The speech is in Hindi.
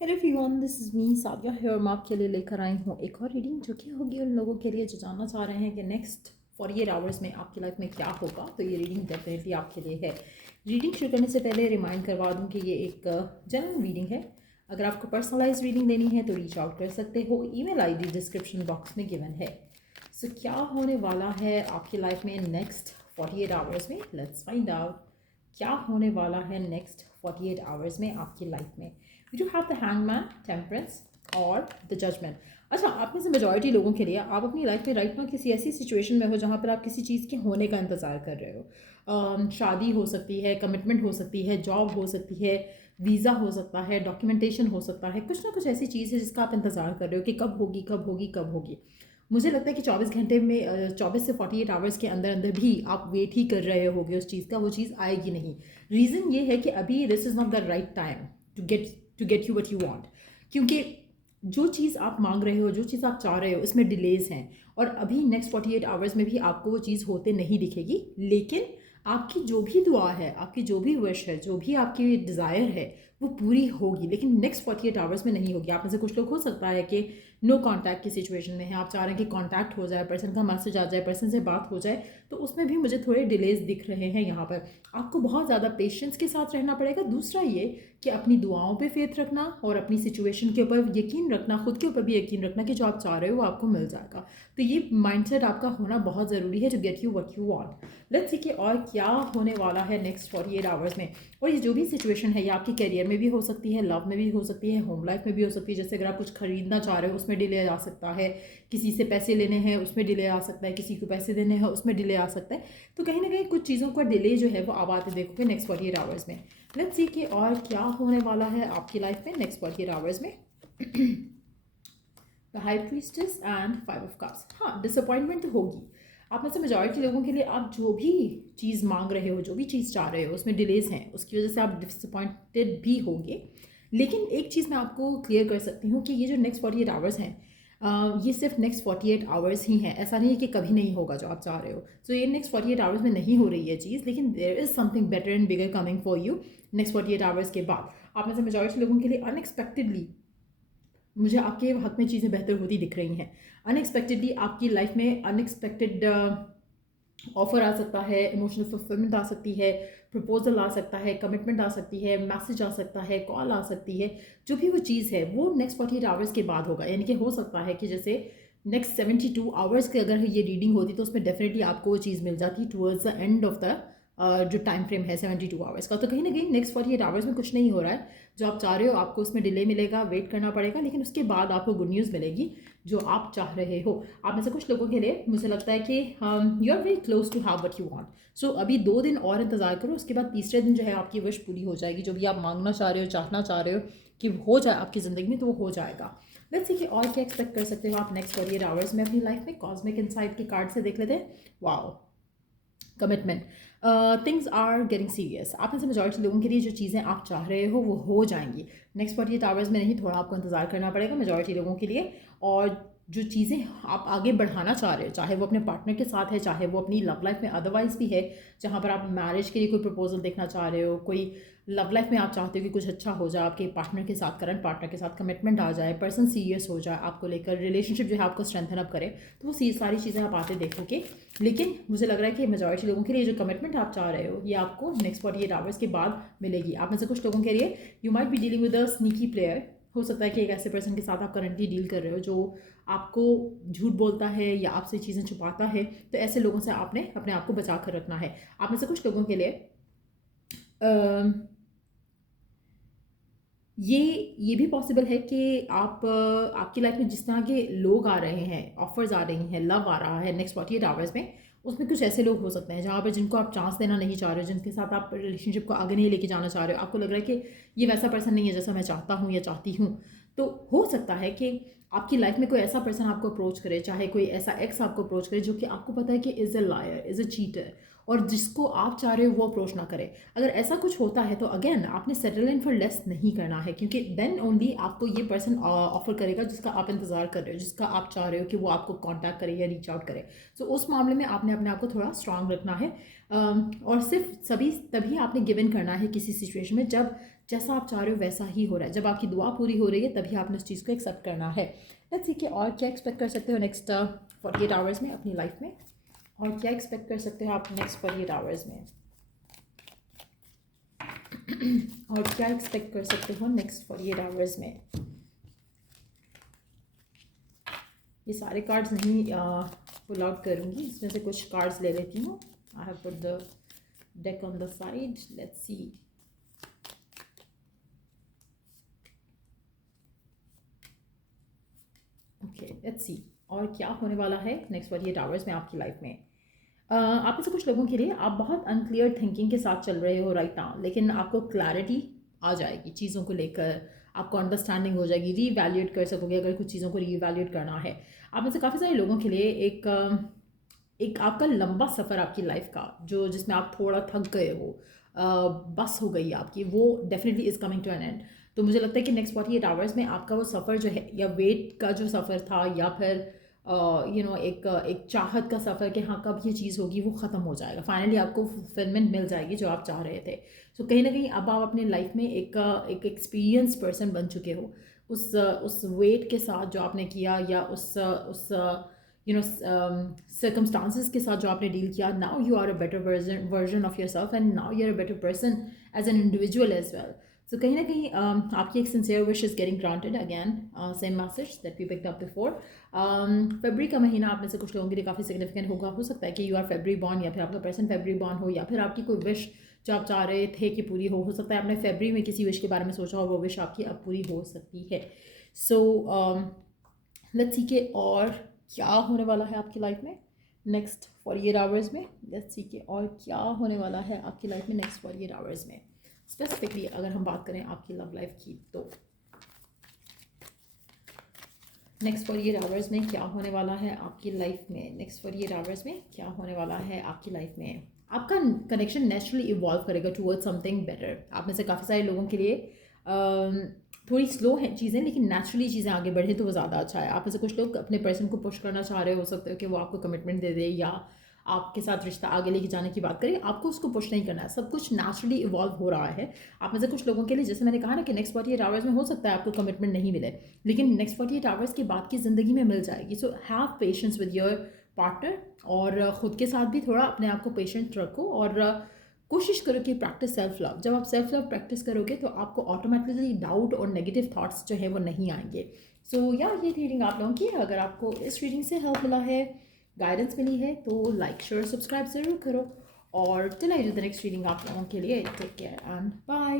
Hello everyone, this is me Sadia here. मैं आपके लिए लेकर आई हूँ एक और रीडिंग जो कि होगी उन लोगों के लिए जो जानना चाह रहे हैं कि नेक्स्ट 48 आवर्स में आपकी लाइफ में क्या होगा। तो ये रीडिंग डेफिनेटली आपके लिए है। रीडिंग शुरू करने से पहले रिमाइंड करवा दूँ कि ये एक जनरल रीडिंग है। अगर आपको पर्सनलाइज रीडिंग लेनी है तो रीच आउट कर सकते हो। ईमेल आईडी डिस्क्रिप्शन बॉक्स में गिवन है। सो क्या होने वाला है आपकी लाइफ में नेक्स्ट 48 आवर्स में, लेट्स फाइंड आउट। क्या होने वाला है नेक्स्ट 48 आवर्स में आपकी लाइफ में। We do have the hangman, temperance और द जजमेंट। अच्छा, आप में से मेजॉरिटी लोगों के लिए आप अपनी लाइफ में राइट नाउ किसी ऐसी सिचुएशन में हो जहाँ पर आप किसी चीज़ के होने का इंतज़ार कर रहे हो। शादी हो सकती है, कमिटमेंट हो सकती है, जॉब हो सकती है, वीज़ा हो सकता है, डॉक्यूमेंटेशन हो सकता है। कुछ ना कुछ ऐसी चीज़ है जिसका आप इंतज़ार कर रहे हो कि कब होगी कब होगी कब होगी। मुझे लगता है कि 24 घंटे में 24 से 48 आवर्स के अंदर अंदर भी आप वेट ही कर रहे होगे उस चीज़ का, वो चीज़ आएगी नहीं। रीज़न ये है कि अभी this is not the right time to get you what you want. क्योंकि जो चीज़ आप मांग रहे हो, जो चीज़ आप चाह रहे हो, उसमें डिलेज हैं और अभी नेक्स्ट 48 आवर्स में भी आपको वो चीज़ होते नहीं दिखेगी। लेकिन आपकी जो भी दुआ है, आपकी जो भी विश है, जो भी आपकी डिज़ायर है, वो पूरी होगी, लेकिन नेक्स्ट 48 आवर्स में नहीं होगी। आप में से कुछ लोग हो सकता है कि नो कांटेक्ट की सिचुएशन में है, आप चाह रहे हैं कि कांटेक्ट हो जाए, पर्सन का मैसेज आ जाए, पर्सन से बात हो जाए, तो उसमें भी मुझे थोड़े डिलेज दिख रहे हैं यहाँ पर। आपको बहुत ज़्यादा पेशेंस के साथ रहना पड़ेगा। दूसरा ये कि अपनी दुआओं पे फेथ रखना और अपनी सिचुएशन के ऊपर यकीन रखना, खुद के ऊपर भी यकीन रखना कि जो आप चाह रहे हो वो आपको मिल जाएगा। तो ये माइंडसेट आपका होना बहुत ज़रूरी है to get you what you want. Let's see कि और क्या होने वाला है नेक्स्ट 48 आवर्स में। और ये जो भी सिचुएशन है ये आपके करियर में भी हो सकती है, लव में भी हो सकती है, होम लाइफ में भी हो सकती है। जैसे अगर आप कुछ खरीदना चाह रहे हो उसमें डिले आ सकता है, किसी से पैसे लेने हैं उसमें डिले आ सकता है, किसी को पैसे देने हैं उसमें डिले आ सकता है। तो कहीं ना कहीं कुछ चीज़ों का डिले जो है वो आप आते देखोगे नेक्स्ट 48 आवर्स में। लेट्स सी कि और क्या होने वाला है आपकी लाइफ में नेक्स्ट 48 आवर्स में। The high priestess and 5 of cups. हाँ, डिसअपॉइंटमेंट तो होगी। आप में से मेजॉरिटी लोगों के लिए आप जो भी चीज़ मांग रहे हो, जो भी चीज़ चाह रहे हो, उसमें डिलेज हैं, उसकी वजह से आप डिसअपॉइंटेड भी होंगे। लेकिन एक चीज़ मैं आपको क्लियर कर सकती हूँ कि ये जो नेक्स्ट 48 आवर्स हैं, ये सिर्फ नेक्स्ट 48 आवर्स ही हैं। ऐसा नहीं है कि कभी नहीं होगा जो आप चाह रहे हो। सो ये नेक्स्ट 48 आवर्स में नहीं हो रही है चीज़, लेकिन there is something better and bigger coming for you next 48 hours के बाद। आप में से मेजॉरिटी लोगों के लिए अनएक्सपेक्टेडली मुझे आपके हक में चीज़ें बेहतर होती दिख रही हैं। अनएक्सपेक्टेडली आपकी लाइफ में अनएक्सपेक्टेड ऑफर आ सकता है, इमोशनल फुलफिलमेंट आ सकती है, प्रपोजल आ सकता है, कमिटमेंट आ सकती है, मैसेज आ सकता है, कॉल आ सकती है। जो भी वो चीज़ है वो नेक्स्ट 48 आवर्स के बाद होगा। यानी कि हो सकता है कि जैसे नेक्स्ट 72 आवर्स की अगर ये रीडिंग होती तो उसमें डेफिनेटली आपको वो चीज़ मिल जाती towards the end of the जो टाइम फ्रेम है 72 आवर्स का। तो कहीं ना कहीं नेक्स्ट 48 आवर्स में कुछ नहीं हो रहा है। जो आप चाह रहे हो आपको उसमें डिले मिलेगा, वेट करना पड़ेगा, लेकिन उसके बाद आपको गुड न्यूज़ मिलेगी जो आप चाह रहे हो। आप में से कुछ लोगों के लिए मुझे लगता है कि you are very close to have what you want. So अभी 2 दिन और इंतजार करो, उसके बाद तीसरे दिन जो है आपकी विश पूरी हो जाएगी। जो भी आप मांगना चाह रहे हो, चाहना चाह रहे हो कि हो जाए आपकी ज़िंदगी में, तो वो हो जाएगा। लेट्स सी कि और क्या एक्सपेक्ट कर सकते हो आप नेक्स्ट 48 आवर्स में अपनी लाइफ में। कॉस्मिक इनसाइट के कार्ड से देख लेते हैं। Wow, commitment, things are getting serious. आप में से मेजॉरिटी लोगों के लिए जो चीज़ें आप चाह रहे हो वो हो जाएंगी नेक्स्ट 48 आवर्स में। नहीं, थोड़ा आपको इंतजार करना पड़ेगा मेजॉरिटी लोगों के लिए। और जो चीज़ें आप आगे बढ़ाना चाह रहे हो, चाहे वो अपने पार्टनर के साथ है, चाहे वो अपनी लव लाइफ में अदरवाइज भी है, जहाँ पर आप मैरिज के लिए कोई प्रपोजल देखना चाह रहे हो, कोई लव लाइफ में आप चाहते हो कि कुछ अच्छा हो जाए आपके पार्टनर के साथ, करंट पार्टनर के साथ कमिटमेंट आ जाए, पर्सन सीरियस हो जाए आपको लेकर, रिलेशनशिप जो है आपको स्ट्रेंथन अप करे, तो वो सारी चीज़ें आप आते देखोगे। लेकिन मुझे लग रहा है कि मेजॉरिटी लोगों के लिए जो कमिटमेंट आप चाह रहे हो ये आपको नेक्स्ट 48 आवर्स के बाद मिलेगी। आप में से कुछ लोगों के लिए you might be dealing with a sneaky player. हो सकता है कि एक ऐसे पर्सन के साथ आप करंटली डील कर रहे हो जो आपको झूठ बोलता है या आपसे चीज़ें छुपाता है। तो ऐसे लोगों से आपने अपने आप को बचा कर रखना है। आप में से कुछ लोगों के लिए ये ये भी पॉसिबल है कि आपकी लाइफ में जिस तरह के लोग आ रहे हैं, ऑफर्स आ रही हैं, लव आ रहा है नेक्स्ट 48 आवर्स में, उसमें कुछ ऐसे लोग हो सकते हैं जहाँ पर जिनको आप चांस देना नहीं चाह रहे हो, जिनके साथ आप रिलेशनशिप को आगे नहीं लेके जाना चाह रहे हो। आपको लग रहा है कि ये वैसा पर्सन नहीं है जैसा मैं चाहता हूँ या चाहती हूँ। तो हो सकता है कि आपकी लाइफ में कोई ऐसा पर्सन आपको अप्रोच करे, चाहे कोई ऐसा एक्स आपको अप्रोच करे जो कि आपको पता है कि is a liar, is a cheater, और जिसको आप चाह रहे हो वो अप्रोच ना करे। अगर ऐसा कुछ होता है तो अगेन आपने सेटल इन फॉर लेस नहीं करना है, क्योंकि देन ओनली आपको ये पर्सन ऑफर करेगा जिसका आप इंतजार कर रहे हो, जिसका आप चाह रहे हो कि वो आपको कांटेक्ट करे या रीच आउट करे। सो उस मामले में आपने अपने आप को थोड़ा स्ट्रांग रखना है। और सिर्फ सभी तभी आपने गिव इन करना है किसी सिचुएशन में जब जैसा आप चाह रहे हो वैसा ही हो रहा है। जब आपकी दुआ पूरी हो रही है तभी आपने उस चीज़ को एक्सेप्ट करना है। लेट्स सी कि और क्या एक्सपेक्ट कर सकते हो नेक्स्ट 48 आवर्स में अपनी लाइफ में, और क्या एक्सपेक्ट कर सकते हो आप नेक्स्ट 48 आवर्स में, और क्या एक्सपेक्ट कर सकते हो नेक्स्ट 48 आवर्स में। ये सारे कार्ड्स नहीं पुल आउट करूँगी, इसमें से कुछ कार्ड्स ले लेती हूँ। I have put the deck on the side, let's see. Okay let's see और क्या होने वाला है नेक्स्ट 48 आवर्स में आपकी लाइफ में। आप में से कुछ लोगों के लिए आप बहुत अनक्लियर थिंकिंग के साथ चल रहे हो राइट नाउ, लेकिन आपको क्लैरिटी आ जाएगी चीज़ों को लेकर, आपको अंडरस्टैंडिंग हो जाएगी, रीवैल्यूएट कर सकोगे अगर कुछ चीज़ों को रीवैल्यूएट करना है। आप में से काफ़ी सारे लोगों के लिए एक आपका लंबा सफ़र आपकी लाइफ का जो जिसमें आप थोड़ा थक गए हो, बस हो गई आपकी, वो definitely is coming to an end. तो मुझे लगता है कि नेक्स्ट 48 आवर्स में आपका वो सफ़र जो है, या वेट का जो सफ़र था, या फिर एक चाहत का सफ़र कि हाँ कब ये चीज़ होगी, वो ख़त्म हो जाएगा। फाइनली आपको फुलफिलमेंट मिल जाएगी जो आप चाह रहे थे। सो कहीं ना कहीं अब आप अपने लाइफ में एक एक्सपीरियंस पर्सन बन चुके हो। उस वेट के साथ जो आपने किया, या उस सर्कमस्टांसिस के साथ जो आपने डील किया, now you are a better version of yourself, and now you are a better person as an individual as well. So कहीं ना कहीं आपकी एक sincere wish is getting granted again, same message that we picked up before. फरवरी का महीना आप में से कुछ लोगों के लिए काफ़ी सिग्निफिकेंट होगा। हो सकता है कि यू आर फरवरी बॉर्न, या फिर आपका पर्सन फरवरी बॉर्न हो, या फिर आपकी कोई विश जो आप चाह रहे थे कि पूरी हो सकता है आपने फरवरी में किसी विश के बारे में सोचा और वो विश आपकी अब पूरी हो सकती है। सो लेट्स सी के और क्या होने वाला है आपकी लाइफ में नेक्स्ट 48 आवर्स में। लेट्स सी के और क्या होने वाला है आपकी लाइफ में नेक्स्ट 48 आवर्स में। स्पेसिफिकली अगर हम बात करें आपकी लव लाइफ की, तो नेक्स्ट 48 आवर्स में क्या होने वाला है आपकी लाइफ में, नेक्स्ट 48 आवर्स में क्या होने वाला है आपकी लाइफ में। आपका कनेक्शन नेचुरली इवॉल्व करेगा टुवर्ड्स समथिंग बेटर। आप में से काफ़ी सारे लोगों के लिए थोड़ी स्लो हैं चीज़ें, लेकिन नेचुरली चीज़ें आगे बढ़े तो वो ज़्यादा अच्छा है। आप में से कुछ लोग अपने पर्सन को पुश करना चाह रहे हो सकते हो कि वो आपको कमिटमेंट दे दे, या आपके साथ रिश्ता आगे लेके जाने की बात करें। आपको उसको पुश नहीं करना है, सब कुछ नेचुरली इवॉल्व हो रहा है। आप में से कुछ लोगों के लिए, जैसे मैंने कहा ना कि नेक्स्ट 48 आवर्स में हो सकता है आपको कमिटमेंट नहीं मिले, लेकिन नेक्स्ट 48 आवर्स के बाद की ज़िंदगी में मिल जाएगी। So have patience with your partner, और ख़ुद के साथ भी थोड़ा अपने आप को पेशेंट रखो, और कोशिश करो कि प्रैक्टिस सेल्फ लव। जब आप सेल्फ लव प्रैक्टिस करोगे तो आपको ऑटोमेटिकली डाउट और नेगेटिव थॉट्स जो है वो नहीं आएंगे। सो या ये रीडिंग आप लोगों की है। अगर आपको इस रीडिंग से हेल्प मिला है, गाइडेंस मिली है, तो लाइक शेयर सब्सक्राइब ज़रूर करो। और till I do the next reading आप लोगों के लिए, टेक केयर एंड बाय।